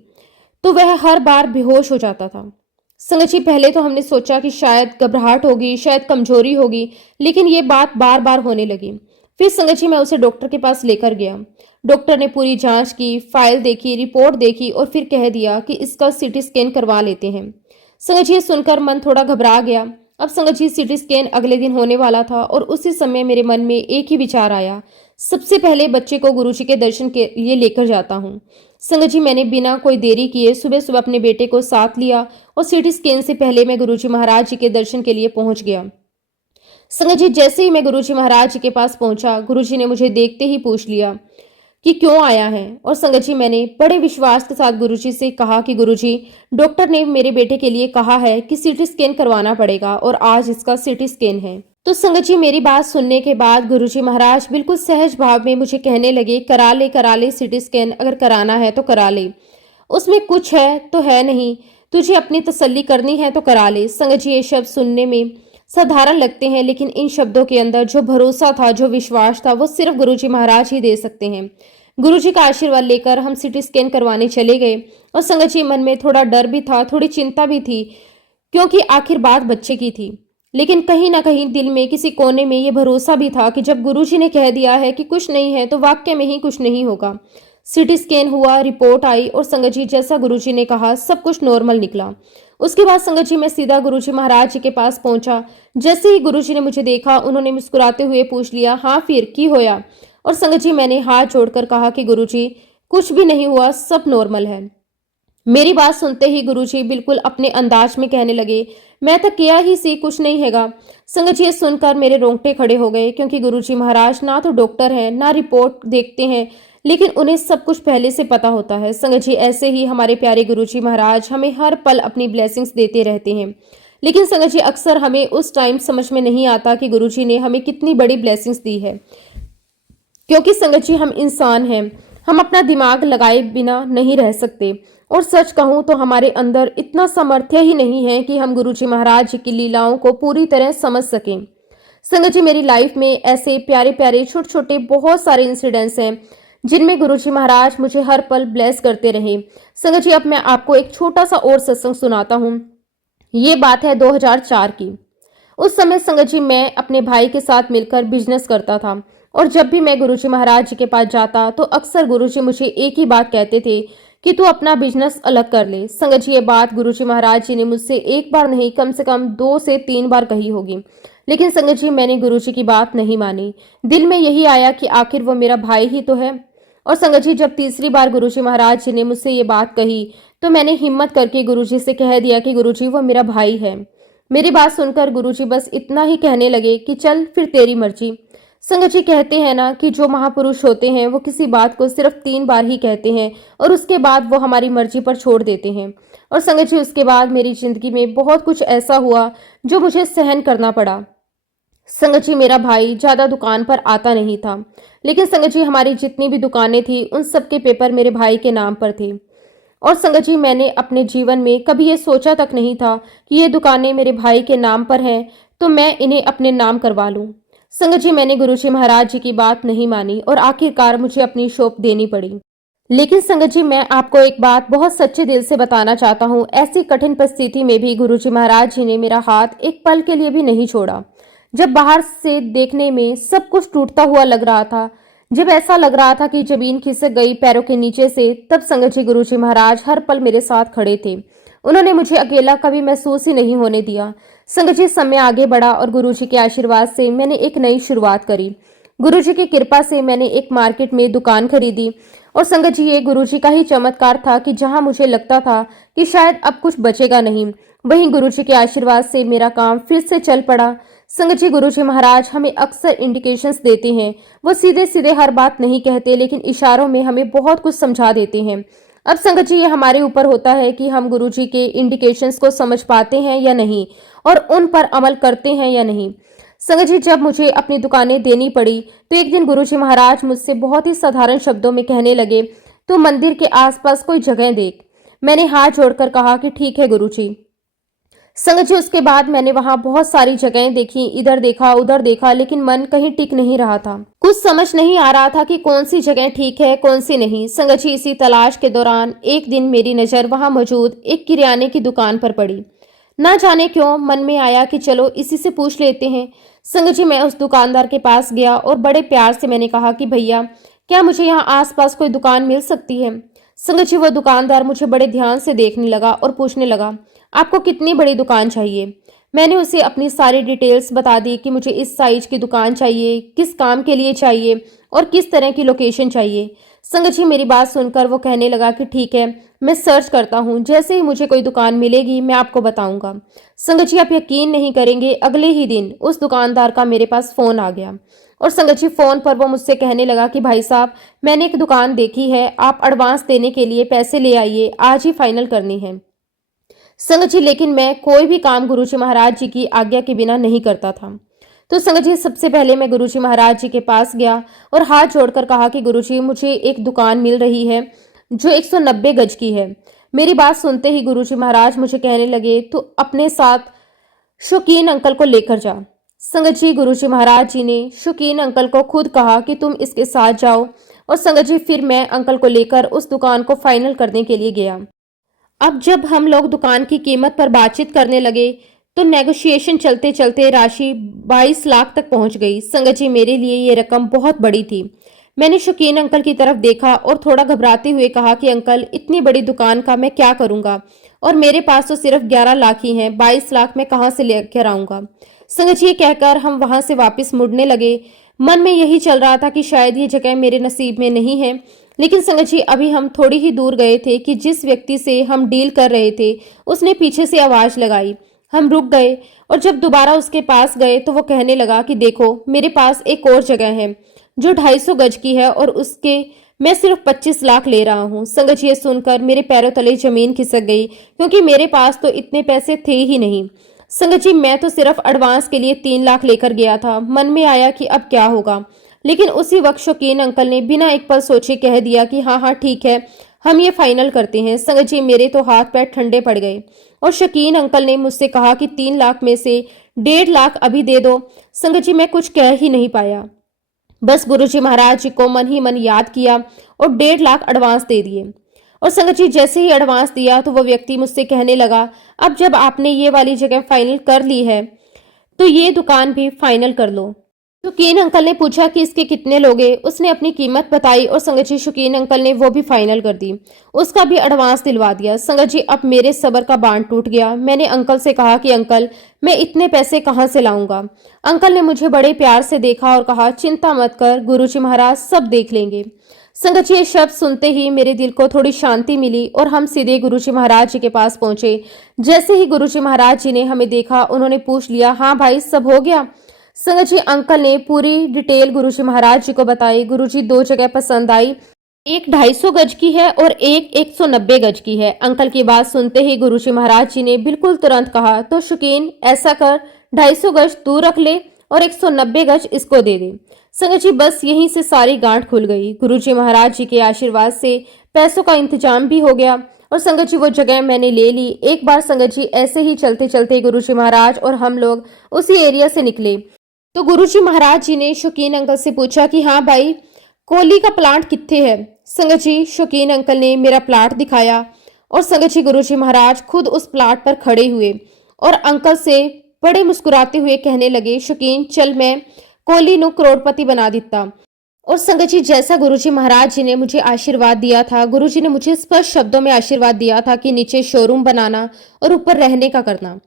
तो वह हर बार बेहोश हो जाता था। संगत जी, पहले तो हमने सोचा कि शायद घबराहट होगी, शायद कमजोरी होगी, लेकिन ये बात बार बार होने लगी। फिर संगत जी, मैं उसे डॉक्टर के पास लेकर गया। डॉक्टर ने पूरी जांच की, फाइल देखी, रिपोर्ट देखी और फिर कह दिया कि इसका सीटी स्कैन करवा लेते हैं। संगत जी, ये सुनकर मन थोड़ा घबरा गया। अब संगत जी, सीटी स्कैन अगले दिन होने वाला था और उसी समय मेरे मन में एक ही विचार आया, सबसे पहले बच्चे को गुरुजी के दर्शन के लिए लेकर जाता हूँ। संगत जी, मैंने बिना कोई देरी किए सुबह सुबह अपने बेटे को साथ लिया और सीटी स्कैन से पहले मैं गुरुजी महाराज जी के दर्शन के लिए पहुंच गया। संगत जी, जैसे ही मैं गुरुजी महाराज जी के पास पहुंचा, गुरुजी ने मुझे देखते ही पूछ लिया कि क्यों आया है। और संगत जी, मैंने बड़े विश्वास के साथ गुरुजी से कहा कि गुरुजी, डॉक्टर ने मेरे बेटे के लिए कहा है कि सीटी स्कैन करवाना पड़ेगा और आज इसका सीटी स्कैन है। तो संगत जी, मेरी बात सुनने के बाद गुरुजी महाराज बिल्कुल सहज भाव में मुझे कहने लगे, करा ले सीटी स्कैन, अगर कराना है तो करा ले, उसमें कुछ है तो है नहीं, तुझे अपनी तसल्ली करनी है तो करा ले। संगत जी, ये शब्द सुनने में साधारण लगते हैं, लेकिन इन शब्दों के अंदर जो भरोसा था, जो विश्वास था, वो सिर्फ गुरुजी महाराज ही दे सकते हैं। गुरुजी का आशीर्वाद लेकर हम सीटी स्कैन करवाने चले गए और संगत जी, मन में थोड़ा डर भी था, थोड़ी चिंता भी थी, क्योंकि आखिर बात बच्चे की थी। लेकिन कहीं ना कहीं दिल में किसी कोने में ये भरोसा भी था कि जब गुरुजी ने कह दिया है कि कुछ नहीं है तो वाक्य में ही कुछ नहीं होगा। सीटी स्कैन हुआ, रिपोर्ट आई और संगत जी, जैसा गुरुजी ने कहा सब कुछ नॉर्मल निकला। उसके बाद संगत जी, मैं सीधा गुरुजी महाराज जी के पास पहुंचा। जैसे ही गुरुजी ने मुझे देखा, उन्होंने मुस्कुराते हुए पूछ लिया, हाँ फिर की होया? और संगत जी, मैंने हाथ जोड़कर कहा कि गुरुजी, कुछ भी नहीं हुआ, सब नॉर्मल है। मेरी बात सुनते ही गुरुजी बिल्कुल अपने अंदाज में कहने लगे, मैं तो किया ही सी, कुछ नहीं हैगा। संगत जी, ये सुनकर मेरे रोंगटे खड़े हो गए, क्योंकि गुरुजी महाराज ना तो डॉक्टर हैं, ना रिपोर्ट देखते हैं, लेकिन उन्हें सब कुछ पहले से पता होता है। संगत जी, ऐसे ही हमारे प्यारे गुरुजी महाराज हमें हर पल अपनी ब्लेसिंग्स देते रहते हैं। लेकिन संगत जी, अक्सर हमें उस टाइम समझ में नहीं आता कि गुरुजी ने हमें कितनी बड़ी ब्लेसिंग्स दी है, क्योंकि संगत जी, हम इंसान हैं, हम अपना दिमाग लगाए बिना नहीं रह सकते। और सच कहूं तो हमारे अंदर इतना सामर्थ्य ही नहीं है कि हम गुरुजी महाराज जी की लीलाओं को पूरी तरह समझ सकें। संगत जी, मेरी लाइफ में ऐसे प्यारे प्यारे छोटे छोटे बहुत सारे इंसिडेंट्स हैं जिनमें गुरुजी महाराज मुझे हर पल ब्लेस करते रहे। संगत जी, अब मैं आपको एक छोटा सा और सत्संग सुनाता हूँ। ये बात है 2004 की। उस समय संगत जी, मैं अपने भाई के साथ मिलकर बिजनेस करता था और जब भी मैं गुरुजी महाराज जी के पास जाता तो अक्सर गुरुजी मुझे एक ही बात कहते थे कि तू अपना बिजनेस अलग कर ले। संगत जी, ये बात गुरुजी महाराज जी ने मुझसे एक बार नहीं, कम से कम 2 से 3 बार कही होगी, लेकिन संगत जी मैंने गुरुजी की बात नहीं मानी। दिल में यही आया कि आखिर वो मेरा भाई ही तो है। और संगत जी, जब तीसरी बार गुरुजी महाराज जी ने मुझसे ये बात कही तो मैंने हिम्मत करके गुरुजी से कह दिया कि गुरुजी, वो मेरा भाई है। मेरी बात सुनकर गुरुजी बस इतना ही कहने लगे कि चल फिर तेरी मर्जी। संगत जी, कहते हैं ना कि जो महापुरुष होते हैं वो किसी बात को सिर्फ 3 बार ही कहते हैं और उसके बाद वो हमारी मर्जी पर छोड़ देते हैं। और संगत जी, उसके बाद मेरी जिंदगी में बहुत कुछ ऐसा हुआ जो मुझे सहन करना पड़ा। संगत जी, मेरा भाई ज्यादा दुकान पर आता नहीं था, लेकिन संगत जी हमारी जितनी भी दुकानें थी उन सब के पेपर मेरे भाई के नाम पर थे। और संगत जी, मैंने अपने जीवन में कभी ये सोचा तक नहीं था कि ये दुकानें मेरे भाई के नाम पर हैं तो मैं इन्हें अपने नाम करवा लूं। संगत जी, मैंने गुरुजी महाराज जी की बात नहीं मानी और आखिरकार मुझे अपनी शॉप देनी पड़ी। लेकिन संगत जी, मैं आपको एक बात बहुत सच्चे दिल से बताना चाहता हूँ, ऐसी कठिन परिस्थिति में भी गुरुजी महाराज जी ने मेरा हाथ एक पल के लिए भी नहीं छोड़ा। जब बाहर से देखने में सब कुछ टूटता हुआ लग रहा था, जब ऐसा लग रहा था कि जमीन खिसक गई पैरों के नीचे से, तब संगत जी गुरुजी महाराज हर पल मेरे साथ खड़े थे। उन्होंने मुझे अकेला कभी महसूस ही नहीं होने दिया। संगत जी, समय आगे बढ़ा और गुरुजी के आशीर्वाद से मैंने एक नई शुरुआत करी। गुरुजी की कृपा से मैंने एक मार्केट में दुकान खरीदी। और संगत जी, ये गुरुजी का ही चमत्कार था कि जहां मुझे लगता था कि शायद अब कुछ बचेगा नहीं, वहीं गुरुजी के आशीर्वाद से मेरा काम फिर से चल पड़ा। संगत जी, गुरुजी महाराज हमें अक्सर इंडिकेशंस देते हैं। वो सीधे सीधे हर बात नहीं कहते, लेकिन इशारों में हमें बहुत कुछ समझा देते हैं। अब संगत जी, ये हमारे ऊपर होता है कि हम गुरुजी के इंडिकेशंस को समझ पाते हैं या नहीं और उन पर अमल करते हैं या नहीं। संगत जी, जब मुझे अपनी दुकानें देनी पड़ी तो एक दिन गुरुजी महाराज मुझसे बहुत ही साधारण शब्दों में कहने लगे, तो मंदिर के आसपास कोई जगह देख। मैंने हाथ जोड़कर कहा कि ठीक है गुरुजी। संगत जी, उसके बाद मैंने वहां बहुत सारी जगहें देखी, इधर देखा उधर देखा, लेकिन मन कहीं टिक नहीं रहा था। कुछ समझ नहीं आ रहा था कि कौन सी जगह ठीक है कौन सी नहीं। संगत जी, इसी तलाश के दौरान एक दिन मेरी नजर वहां मौजूद एक किराने की दुकान पर पड़ी। ना जाने क्यों मन में आया कि चलो इसी से पूछ लेते हैं। संगत जी, मैं उस दुकानदार के पास गया और बड़े प्यार से मैंने कहा कि भैया, क्या मुझे यहाँ आसपास कोई दुकान मिल सकती है। संगत जी, वो दुकानदार मुझे बड़े ध्यान से देखने लगा और पूछने लगा, आपको कितनी बड़ी दुकान चाहिए। मैंने उसे अपनी सारी डिटेल्स बता दी कि मुझे इस साइज की दुकान चाहिए, किस काम के लिए चाहिए और किस तरह की लोकेशन चाहिए। संगत जी, मेरी बात सुनकर वो कहने लगा कि ठीक है, मैं सर्च करता हूँ, जैसे ही मुझे कोई दुकान मिलेगी मैं आपको बताऊंगा। संगत जी, आप यकीन नहीं करेंगे, अगले ही दिन उस दुकानदार का मेरे पास फोन आ गया। और संगत जी, फोन पर वो मुझसे कहने लगा कि भाई साहब, मैंने एक दुकान देखी है, आप एडवांस देने के लिए पैसे ले आइए, आज ही फाइनल करनी है। संगत जी, लेकिन मैं कोई भी काम गुरुजी महाराज जी की आज्ञा के बिना नहीं करता था। तो संगत जी, सबसे पहले मैं गुरुजी महाराज जी के पास गया और हाथ जोड़कर कहा कि गुरुजी, मुझे एक दुकान मिल रही है जो 190 गज की है। मेरी बात सुनते ही गुरुजी महाराज मुझे कहने लगे, तो अपने साथ शौकीन अंकल को लेकर जा। संगत जी, गुरुजी महाराज जी ने शौकीन अंकल को खुद कहा कि तुम इसके साथ जाओ। और संगत जी, फिर मैं अंकल को लेकर उस दुकान को फाइनल करने के लिए गया। अब जब हम लोग दुकान की कीमत पर बातचीत करने लगे तो नेगोशिएशन चलते चलते राशि 22 लाख तक पहुंच गई। संगत जी, मेरे लिए ये रकम बहुत बड़ी थी। मैंने शौकीन अंकल की तरफ देखा और थोड़ा घबराते हुए कहा कि अंकल, इतनी बड़ी दुकान का मैं क्या करूंगा और मेरे पास तो सिर्फ 11 लाख ही हैं, 22 लाख मैं कहां से लेकर आऊंगा। संगत जी, ये कहकर हम वहां से वापस मुड़ने लगे। मन में यही चल रहा था कि शायद ये जगह मेरे नसीब में नहीं है। लेकिन संगत जी, अभी हम थोड़ी ही दूर गए थे कि जिस व्यक्ति से हम डील कर रहे थे उसने पीछे से आवाज लगाई। हम रुक गए और जब दोबारा उसके पास गए तो वो कहने लगा कि देखो, मेरे पास एक और जगह है जो 250 गज की है और उसके मैं सिर्फ 25 लाख ले रहा हूँ। संगत जी, ये सुनकर मेरे पैरों तले जमीन खिसक गई, क्योंकि मेरे पास तो इतने पैसे थे ही नहीं। संगत जी, मैं तो सिर्फ एडवांस के लिए 3 लाख लेकर गया था। मन में आया कि अब क्या होगा, लेकिन उसी वक्त शौकीन अंकल ने बिना एक पल सोचे कह दिया कि हाँ हाँ ठीक है, हम ये फाइनल करते हैं। संगत जी, मेरे तो हाथ पैर ठंडे पड़ गए और शौकीन अंकल ने मुझसे कहा कि 3 लाख में से 1.5 लाख अभी दे दो। संगत जी, मैं कुछ कह ही नहीं पाया, बस गुरुजी महाराज जी को मन ही मन याद किया और 1.5 लाख एडवांस दे दिए। और संगत जी, जैसे ही एडवांस दिया तो वो व्यक्ति मुझसे कहने लगा, अब जब आपने ये वाली जगह फाइनल कर ली है तो ये दुकान भी फाइनल कर लो। शौकीन अंकल ने पूछा कि इसके कितने लोगे। उसने अपनी कीमत बताई और संगत जी शौकीन अंकल ने वो भी फाइनल कर दी। उसका भी एडवांस दिलवा दिया। संगत जी अब मेरे सब्र का बांध टूट गया। मैंने अंकल से कहा कि अंकल मैं इतने पैसे कहाँ से लाऊंगा। अंकल ने मुझे बड़े प्यार से देखा और कहा चिंता मत कर, गुरुजी महाराज सब देख लेंगे। संगत जी ये शब्द सुनते ही मेरे दिल को थोड़ी शांति मिली और हम सीधे गुरुजी महाराज जी के पास पहुंचे। जैसे ही गुरुजी महाराज जी ने हमें देखा उन्होंने पूछ लिया, हाँ भाई सब हो गया। संगत जी अंकल ने पूरी डिटेल गुरुजी महाराज जी को बताई। गुरुजी दो जगह पसंद आई, एक 250 गज की है और एक 190 गज की है। अंकल की बात सुनते ही गुरुजी महाराज जी ने बिल्कुल तुरंत कहा, तो शौकीन ऐसा कर 250 गज तू रख ले और 190 गज इसको दे दे। संगत जी बस यहीं से सारी गांठ खुल गई। गुरुजी महाराज जी के आशीर्वाद से पैसों का इंतजाम भी हो गया और संगत जी वो जगह मैंने ले ली। एक बार संगत जी ऐसे ही चलते चलते गुरुजी महाराज और हम लोग उसी एरिया से निकले तो गुरुजी महाराज जी ने शौकीन अंकल से पूछा कि हाँ भाई कोहली का प्लांट कित्थे है। संगत जी शौकीन अंकल ने मेरा प्लाट दिखाया और संगत जी गुरुजी महाराज खुद उस प्लाट पर खड़े हुए और अंकल से बड़े मुस्कुराते हुए कहने लगे, शौकीन चल मैं कोहली नु करोड़पति बना दिता। और संगत जी जैसा गुरुजी महाराज जी ने मुझे आशीर्वाद दिया था, गुरुजी ने मुझे स्पष्ट शब्दों में आशीर्वाद दिया था कि नीचे शोरूम बनाना और ऊपर रहने का करना।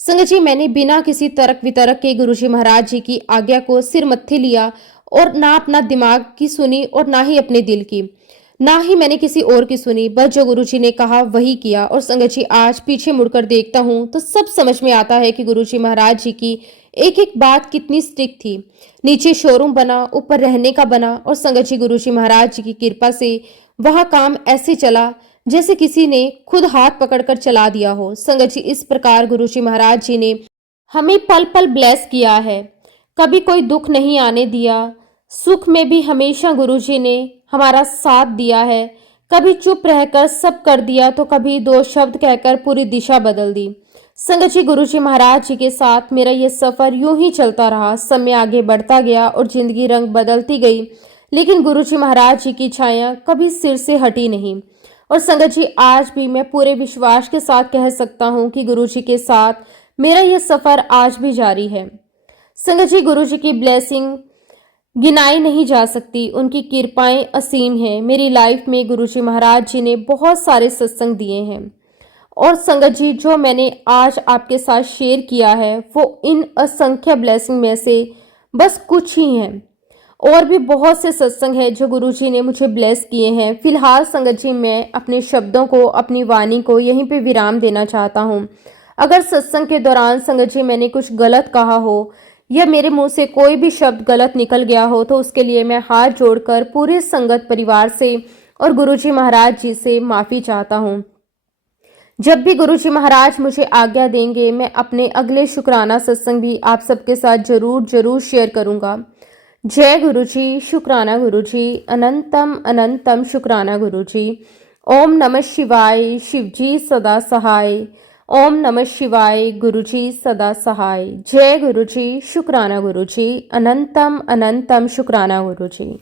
संगत जी मैंने बिना किसी तर्क वितर्क के गुरुजी महाराज जी की आज्ञा को सिर मत्थे लिया और ना अपना दिमाग की सुनी और ना ही अपने दिल की, ना ही मैंने किसी और की सुनी, बस जो गुरुजी ने कहा वही किया। और संगत जी आज पीछे मुड़कर देखता हूँ तो सब समझ में आता है कि गुरुजी महाराज जी की एक एक बात कितनी स्ट्रिक्ट थी। नीचे शोरूम बना, ऊपर रहने का बना और संगत जी गुरुजी महाराज जी की कृपा से वह काम ऐसे चला जैसे किसी ने खुद हाथ पकड़कर चला दिया हो। संगत जी इस प्रकार गुरुजी महाराज जी ने हमें पल पल ब्लेस किया है, कभी कोई दुख नहीं आने दिया। सुख में भी हमेशा गुरुजी ने हमारा साथ दिया है। कभी चुप रहकर सब कर दिया तो कभी दो शब्द कहकर पूरी दिशा बदल दी। संगत जी गुरुजी महाराज जी के साथ मेरा ये सफर यूं ही चलता रहा। समय आगे बढ़ता गया और जिंदगी रंग बदलती गई, लेकिन गुरुजी महाराज जी की छाया कभी सिर से हटी नहीं। और संगत जी आज भी मैं पूरे विश्वास के साथ कह सकता हूँ कि गुरुजी के साथ मेरा यह सफर आज भी जारी है। संगत जी गुरुजी की ब्लेसिंग गिनाई नहीं जा सकती, उनकी कृपाएं असीम हैं। मेरी लाइफ में गुरुजी महाराज जी ने बहुत सारे सत्संग दिए हैं और संगत जी जो मैंने आज आपके साथ शेयर किया है वो इन असंख्य ब्लेसिंग में से बस कुछ ही हैं। और भी बहुत से सत्संग है जो गुरुजी ने मुझे ब्लेस किए हैं। फिलहाल संगत जी मैं अपने शब्दों को, अपनी वाणी को यहीं पे विराम देना चाहता हूँ। अगर सत्संग के दौरान संगत जी मैंने कुछ गलत कहा हो या मेरे मुंह से कोई भी शब्द गलत निकल गया हो तो उसके लिए मैं हाथ जोड़कर पूरे संगत परिवार से और गुरुजी महाराज जी से माफ़ी चाहता हूँ। जब भी गुरुजी महाराज मुझे आज्ञा देंगे मैं अपने अगले शुक्राना सत्संग भी आप सबके साथ जरूर शेयर करूँगा। जय गुरुजी, शुक्राना गुरुजी, अनंतम अनंतम शुक्राना गुरुजी। ओम नमः शिवाय, शिवजी सदा सहाय। ओम नमः शिवाय, गुरुजी सदा सहाय। जय गुरुजी, शुक्राना गुरुजी, अनंतम अनंतम शुक्राना गुरुजी।